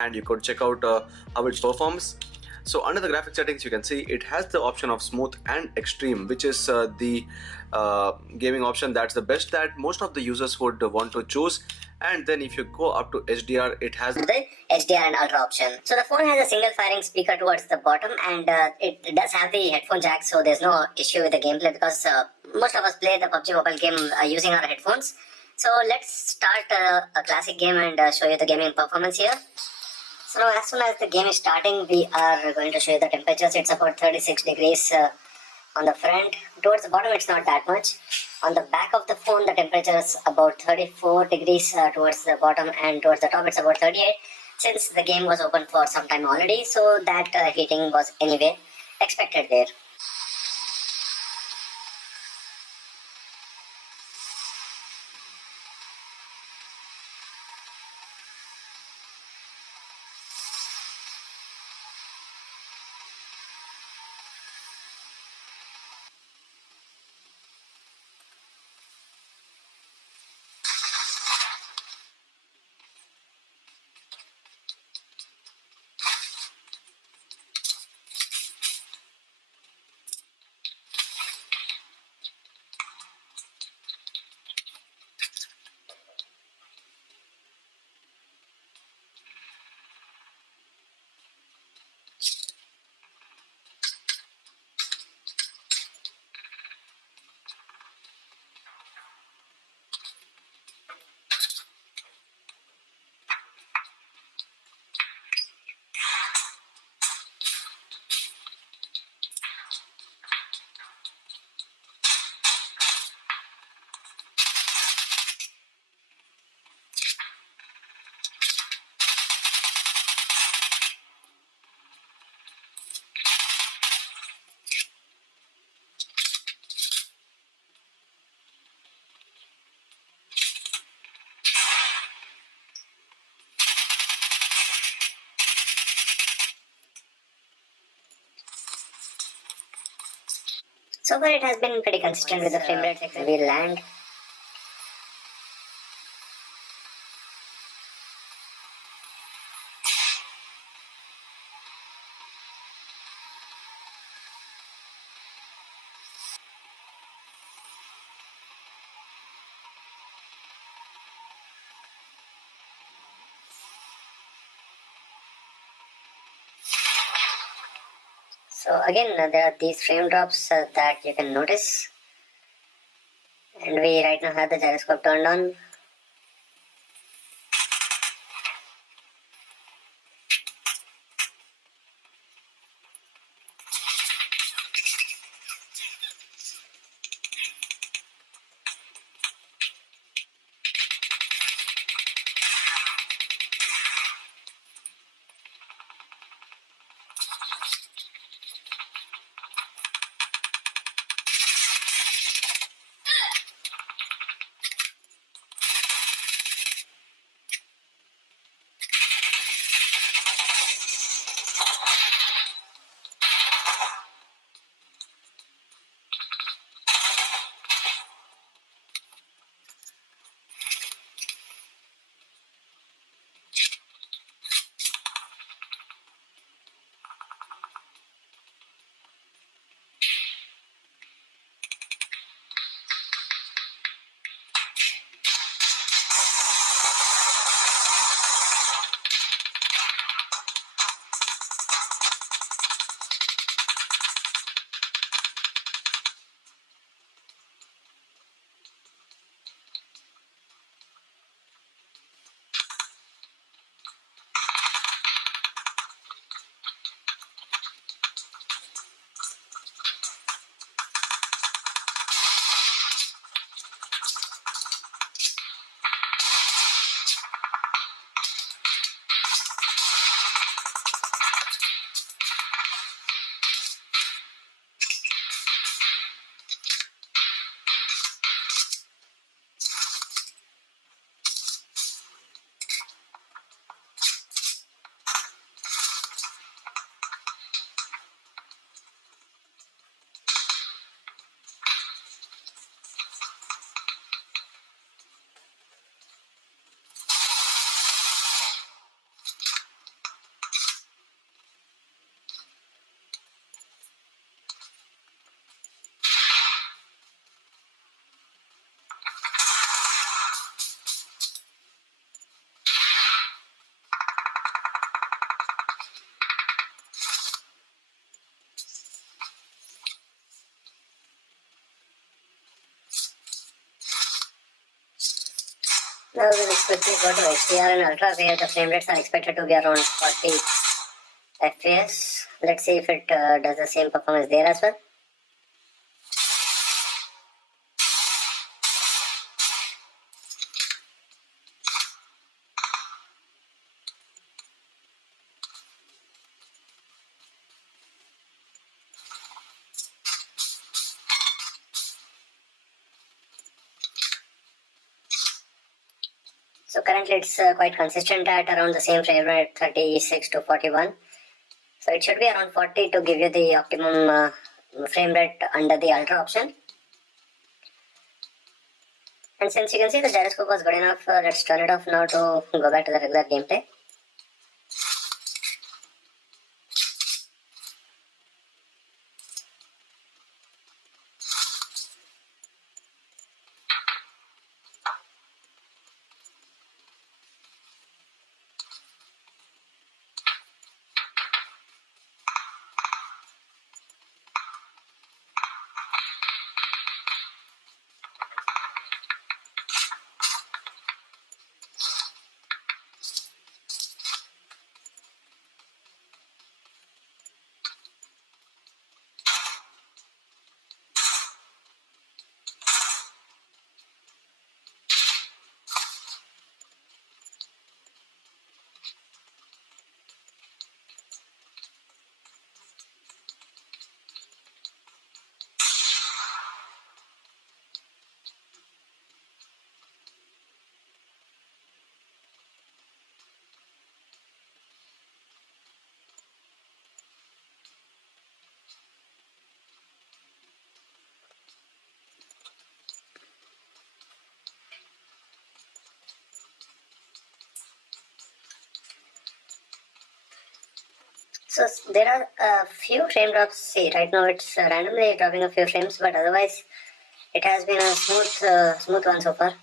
and you could check out how it performs. So under the graphic settings, you can see it has the option of smooth and extreme, which is the gaming option that's the best that most of the users would want to choose. And then if you go up to HDR, it has the HDR and Ultra option. So the phone has a single firing speaker towards the bottom, and it does have the headphone jack, so there's no issue with the gameplay because most of us play the PUBG Mobile game using our headphones. So let's start a classic game and show you the gaming performance here. So now as soon as the game is starting, we are going to show you the temperatures. It's about 36 degrees on the front. Towards the bottom, it's not that much. On the back of the phone, the temperature is about 34 degrees towards the bottom, and towards the top, it's about 38. Since the game was open for some time already, so that heating was anyway expected there. So far it has been pretty consistent with the frame rates we land. So again, there are these frame drops that you can notice, and we right now have the gyroscope turned on. Now we will quickly go to HDR and Ultra, where the frame rates are expected to be around 40 FPS. Let's see if it does the same performance there as well. So currently it's quite consistent at around the same frame rate, 36 to 41. So it should be around 40 to give you the optimum frame rate under the Ultra option. And since you can see the gyroscope was good enough, let's turn it off now to go back to the regular gameplay. So there are a few frame drops. See, right now it's randomly dropping a few frames, but otherwise it has been a smooth one so far.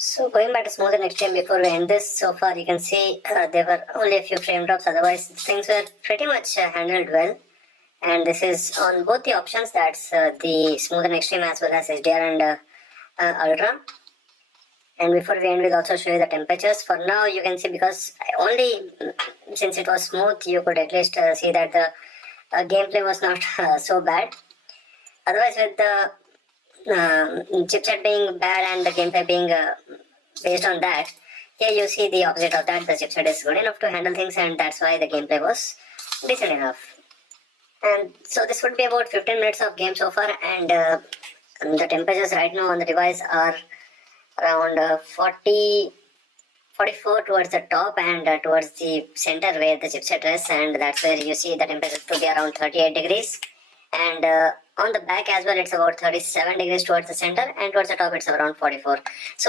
So going back to smooth and extreme before we end this, so far you can see there were only a few frame drops, otherwise things were pretty much handled well. And this is on both the options, that's the smooth and extreme as well as HDR and Ultra. And before we end, we'll also show you the temperatures. For now you can see, because only since it was smooth, you could at least see that the gameplay was not so bad. Otherwise with the chipset being bad and the gameplay being based on that, here you see the opposite of that. The chipset is good enough to handle things, and that's why the gameplay was decent enough. And so this would be about 15 minutes of game so far, and the temperatures right now on the device are around 44 towards the top and towards the center where the chipset rests, and that's where you see the temperature to be around 38 degrees. And on the back as well, it's about 37 degrees towards the center, and towards the top it's around 44. So